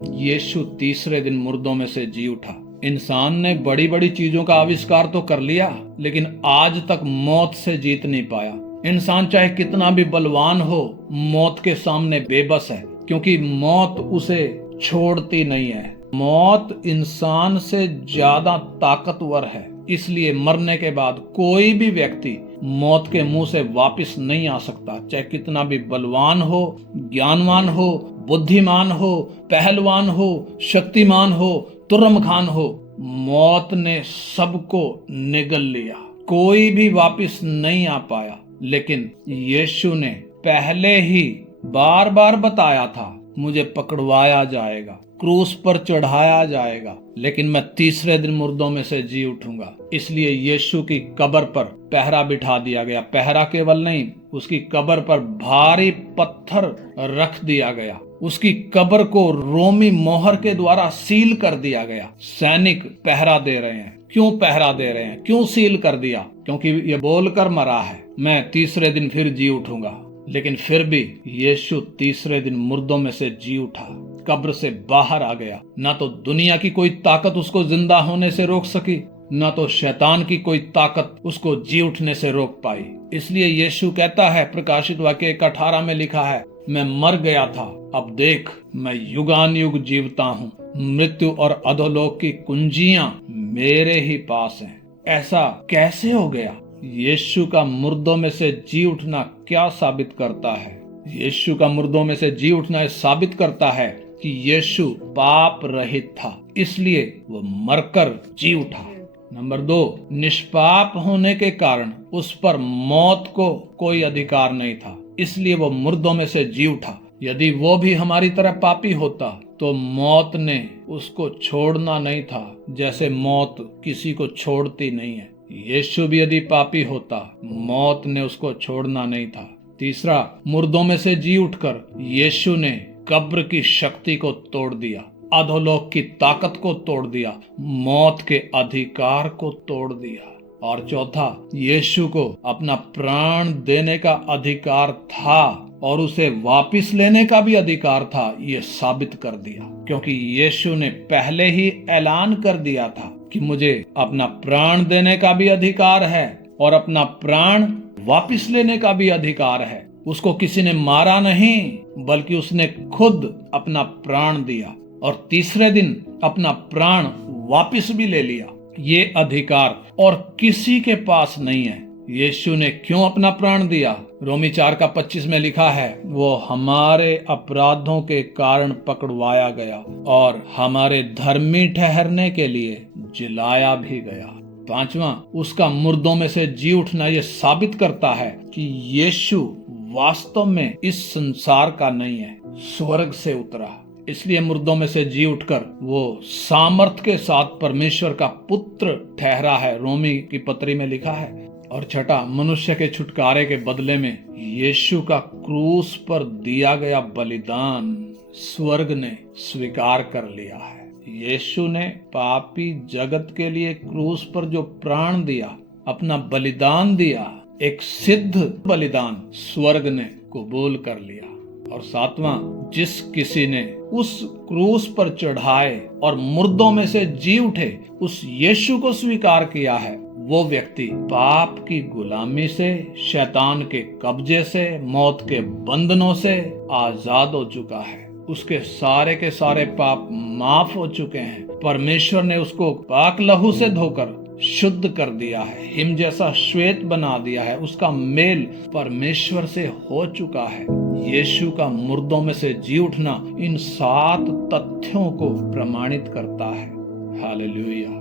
यीशु तीसरे दिन मुर्दों में से जी उठा। इंसान ने बड़ी बड़ी चीजों का आविष्कार तो कर लिया, लेकिन आज तक मौत से जीत नहीं पाया। इंसान चाहे कितना भी बलवान हो, मौत के सामने बेबस है, क्योंकि मौत उसे छोड़ती नहीं है। मौत इंसान से ज्यादा ताकतवर है, इसलिए मरने के बाद कोई भी व्यक्ति मौत के मुंह से वापस नहीं आ सकता। चाहे कितना भी बलवान हो, ज्ञानवान हो, बुद्धिमान हो, पहलवान हो, शक्तिमान हो, तुर्रम खान हो, मौत ने सबको निगल लिया। कोई भी वापस नहीं आ पाया। लेकिन यीशु ने पहले ही बार बार बताया था, मुझे पकड़वाया जाएगा, क्रूस पर चढ़ाया जाएगा, लेकिन मैं तीसरे दिन मुर्दों में से जी उठूंगा। इसलिए यीशु की कब्र पर पहरा बिठा दिया गया। पहरा केवल नहीं, उसकी कब्र पर भारी पत्थर रख दिया गया। उसकी कब्र को रोमी मोहर के द्वारा सील कर दिया गया। सैनिक पहरा दे रहे हैं। क्यों पहरा दे रहे हैं? क्यों सील कर दिया? क्योंकि ये बोलकर मरा है, मैं तीसरे दिन फिर जी उठूंगा। लेकिन फिर भी यीशु तीसरे दिन मुर्दों में से जी उठा, कब्र से बाहर आ गया। ना तो दुनिया की कोई ताकत उसको जिंदा होने से रोक सकी, ना तो शैतान की कोई ताकत उसको जी उठने से रोक पाई। इसलिए यीशु कहता है, प्रकाशित वाक्य 1:18 में लिखा है, मैं मर गया था, अब देख मैं युगान युग जीवता हूँ, मृत्यु और अधोलोक की कुंजियां मेरे ही पास हैं। ऐसा कैसे हो गया? यीशु का मुर्दों में से जी उठना क्या साबित करता है? यीशु का मुर्दों में से जी उठना साबित करता है कि यीशु पाप रहित था, इसलिए वो मरकर जी उठा। नंबर 2, निष्पाप होने के कारण उस पर मौत को कोई अधिकार नहीं था, इसलिए वो मुर्दों में से जी उठा। यदि वो भी हमारी तरह पापी होता तो मौत ने उसको छोड़ना नहीं था, जैसे मौत किसी को छोड़ती नहीं है। यीशु भी यदि पापी होता, मौत ने उसको छोड़ना नहीं था। तीसरा, मुर्दों में से जी उठकर यीशु ने कब्र की शक्ति को तोड़ दिया, अधोलोक की ताकत को तोड़ दिया, मौत के अधिकार को तोड़ दिया। और चौथा, यीशु को अपना प्राण देने का अधिकार था और उसे वापस लेने का भी अधिकार था, ये साबित कर दिया। क्योंकि यीशु ने पहले ही ऐलान कर दिया था कि मुझे अपना प्राण देने का भी अधिकार है और अपना प्राण वापस लेने का भी अधिकार है। उसको किसी ने मारा नहीं, बल्कि उसने खुद अपना प्राण दिया और तीसरे दिन अपना प्राण वापस भी ले लिया। ये अधिकार और किसी के पास नहीं है। यीशु ने क्यों अपना प्राण दिया? रोमी 4:25 में लिखा है, वो हमारे अपराधों के कारण पकड़वाया गया और हमारे धर्मी ठहरने के लिए जिलाया भी गया। पांचवा, उसका मुर्दों में से जी उठना ये साबित करता है कि यीशु वास्तव में इस संसार का नहीं है, स्वर्ग से उतरा। इसलिए मुर्दों में से जी उठकर वो सामर्थ के साथ परमेश्वर का पुत्र ठहरा है, रोमी की पत्री में लिखा है। और छठा, मनुष्य के छुटकारे के बदले में यीशु का क्रूस पर दिया गया बलिदान स्वर्ग ने स्वीकार कर लिया है। यीशु ने पापी जगत के लिए क्रूस पर जो प्राण दिया, अपना बलिदान दिया, एक सिद्ध बलिदान स्वर्ग ने कबूल कर लिया। और सातवां, जिस किसी ने उस क्रूस पर चढ़ाए और मुर्दों में से जी उठे उस यीशु को स्वीकार किया है, वो व्यक्ति पाप की गुलामी से, शैतान के कब्जे से, मौत के बंधनों से आजाद हो चुका है। उसके सारे के सारे पाप माफ हो चुके हैं। परमेश्वर ने उसको पाक लहू से धोकर शुद्ध कर दिया है, हिम जैसा श्वेत बना दिया है। उसका मेल परमेश्वर से हो चुका है। यीशु का मुर्दों में से जी उठना इन 7 तथ्यों को प्रमाणित करता है। हालेलुया।